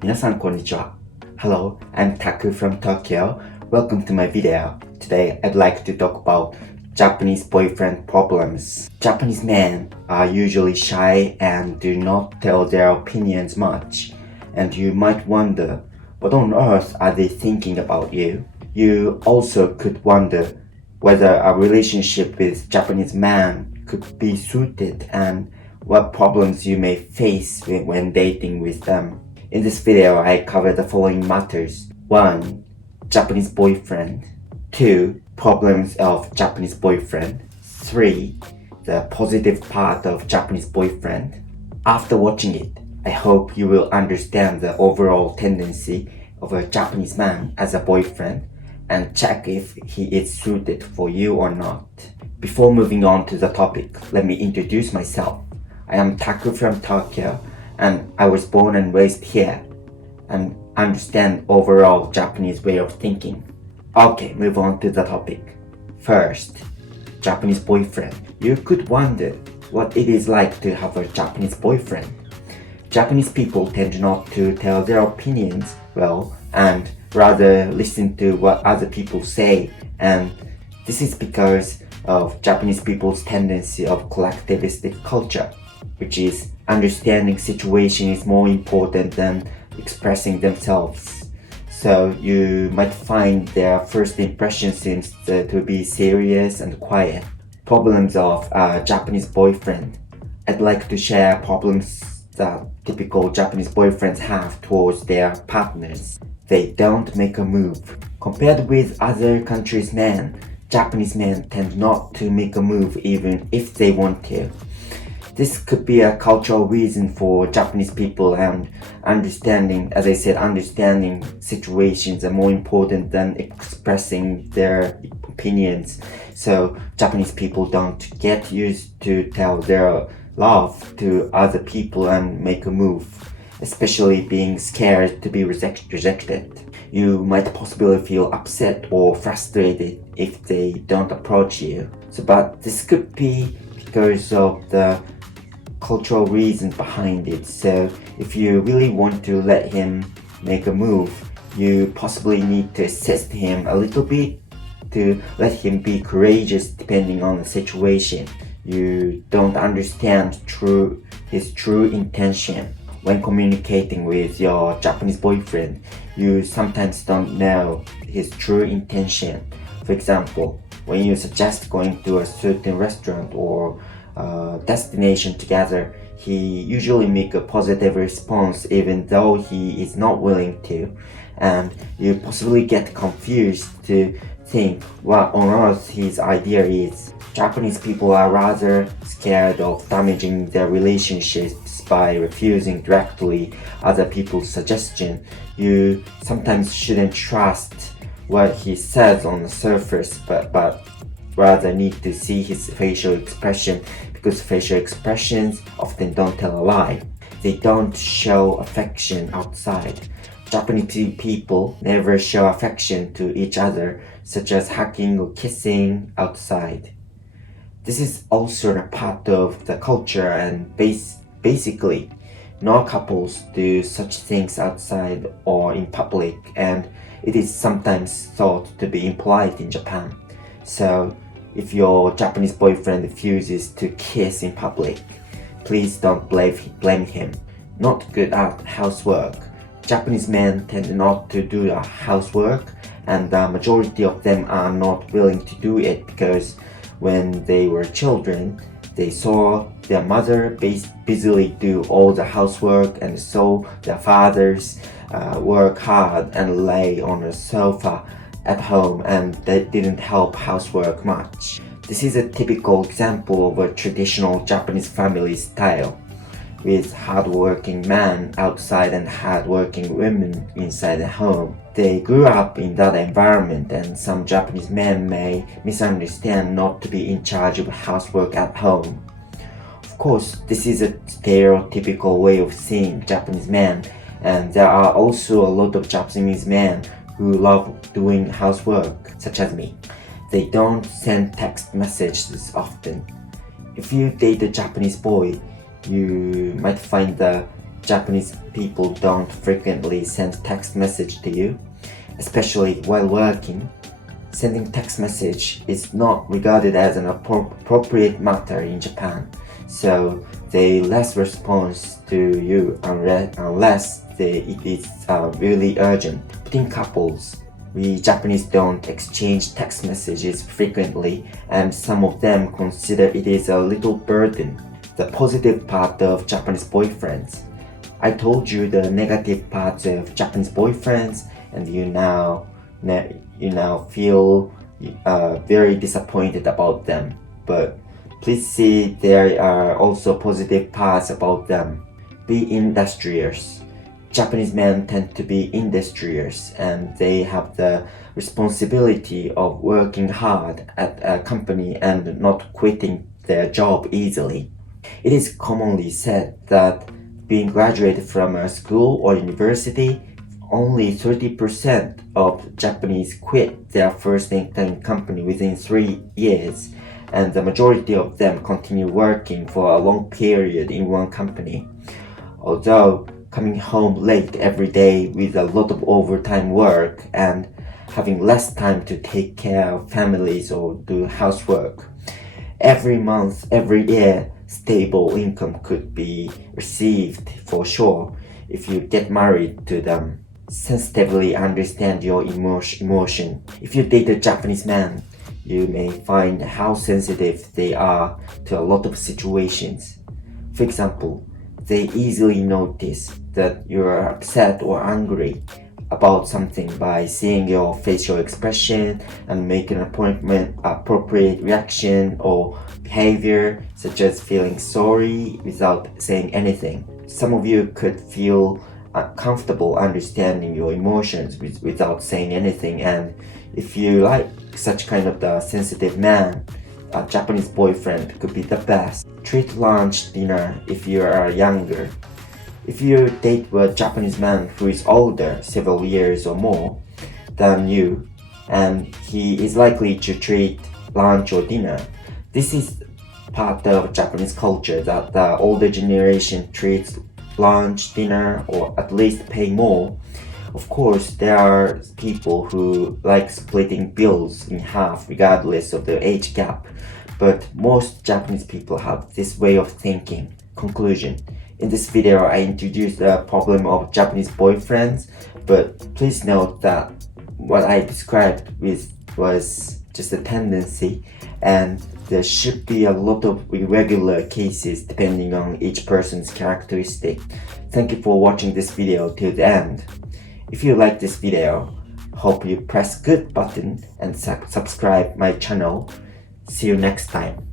皆さんこんにちは。Hello, I'm Taku from Tokyo. Welcome to my video. Today I'd like to talk about Japanese boyfriend problems. Japanese men are usually shy and do not tell their opinions much. And you might wonder, what on earth are they thinking about you? You also could wonder whether a relationship with Japanese man could be suited and what problems you may face when dating with them. In this video, I cover the following matters. 1. Japanese boyfriend. 2. Problems of Japanese boyfriend. 3. The positive part of Japanese boyfriend. After watching it, I hope you will understand the overall tendency of a Japanese man as a boyfriend and check if he is suited for you or not. Before moving on to the topic, let me introduce myself. I am Taku from Tokyo and I was born and raised here and understand overall Japanese way of thinking. Okay, move on to the topic. First, Japanese boyfriend. You could wonder what it is like to have a Japanese boyfriend. Japanese people tend not to tell their opinions well and rather listen to what other people say, and this is because of Japanese people's tendency of collectivistic culture, which is understanding situation is more important than expressing themselves. So you might find their first impression seems to be serious and quiet. Problems of a Japanese boyfriend. I'd like to share problems that typical Japanese boyfriends have towards their partners. They don't make a move. Compared with other countries' men, Japanese men tend not to make a move even if they want to. This could be a cultural reason for Japanese people, and understanding situations are more important than expressing their opinions. So Japanese people don't get used to tell their love to other people and make a move, especially being scared to be rejected. You might possibly feel upset or frustrated if they don't approach you. But this could be because of the cultural reason behind it. So if you really want to let him make a move, you possibly need to assist him a little bit to let him be courageous depending on the situation. You don't understand his true intention. When communicating with your Japanese boyfriend, you sometimes don't know his true intention. For example, when you suggest going to a certain restaurant or destination together, he usually make a positive response even though he is not willing to, and you possibly get confused to think what on earth his idea is. Japanese people are rather scared of damaging their relationships by refusing directly other people's suggestion. You sometimes shouldn't trust what he says on the surface, but rather need to see his facial expression, because facial expressions often don't tell a lie. They don't show affection outside. Japanese people never show affection to each other, such as hugging or kissing outside. This is also a part of the culture, and basically, no couples do such things outside or in public, and it is sometimes thought to be impolite in Japan. So, if your Japanese boyfriend refuses to kiss in public, please don't blame him. Not good at housework. Japanese men tend not to do the housework, and the majority of them are not willing to do it because when they were children, they saw their mother busily do all the housework and saw their fathers work hard and lay on a sofa at home, and that didn't help housework much. This is a typical example of a traditional Japanese family style, with hardworking men outside and hardworking women inside the home. They grew up in that environment, and some Japanese men may misunderstand not to be in charge of housework at home. Of course, this is a stereotypical way of seeing Japanese men, and there are also a lot of Japanese men who love doing housework, such as me. They don't send text messages often. If you date a Japanese boy, you might find the Japanese people don't frequently send text message to you, especially while working. Sending text message is not regarded as an appropriate matter in Japan, so they less response to you unless it is really urgent. Within couples, we Japanese don't exchange text messages frequently, and some of them consider it is a little burden. The positive part of Japanese boyfriends. I told you the negative parts of Japanese boyfriends, and you now feel very disappointed about them. But please see there are also positive parts about them. Be industrious. Japanese men tend to be industrious, and they have the responsibility of working hard at a company and not quitting their job easily. It is commonly said that being graduated from a school or university, only 30% of Japanese quit their first income company within 3 years, and the majority of them continue working for a long period in one company. Although coming home late every day with a lot of overtime work and having less time to take care of families or do housework, every month, every year, stable income could be received for sure if you get married to them. Sensitively understand your emotion. If you date a Japanese man, you may find how sensitive they are to a lot of situations. For example, they easily notice that you are upset or angry about something by seeing your facial expression and make an appropriate reaction or behavior, such as feeling sorry without saying anything. Some of you could feel comfortable understanding your emotions without saying anything, and if you like such kind of the sensitive man, a Japanese boyfriend could be the best. Treat lunch, dinner if you are younger. If you date a Japanese man who is older, several years or more than you, and he is likely to treat lunch or dinner, this is part of Japanese culture that the older generation treats lunch, dinner, or at least pay more. Of course, there are people who like splitting bills in half regardless of the age gap, but most Japanese people have this way of thinking. Conclusion. In this video, I introduced the problem of Japanese boyfriends, but please note that what I described was just a tendency, and there should be a lot of irregular cases depending on each person's characteristic. Thank you for watching this video till the end. If you like this video, hope you press good button and subscribe my channel. See you next time.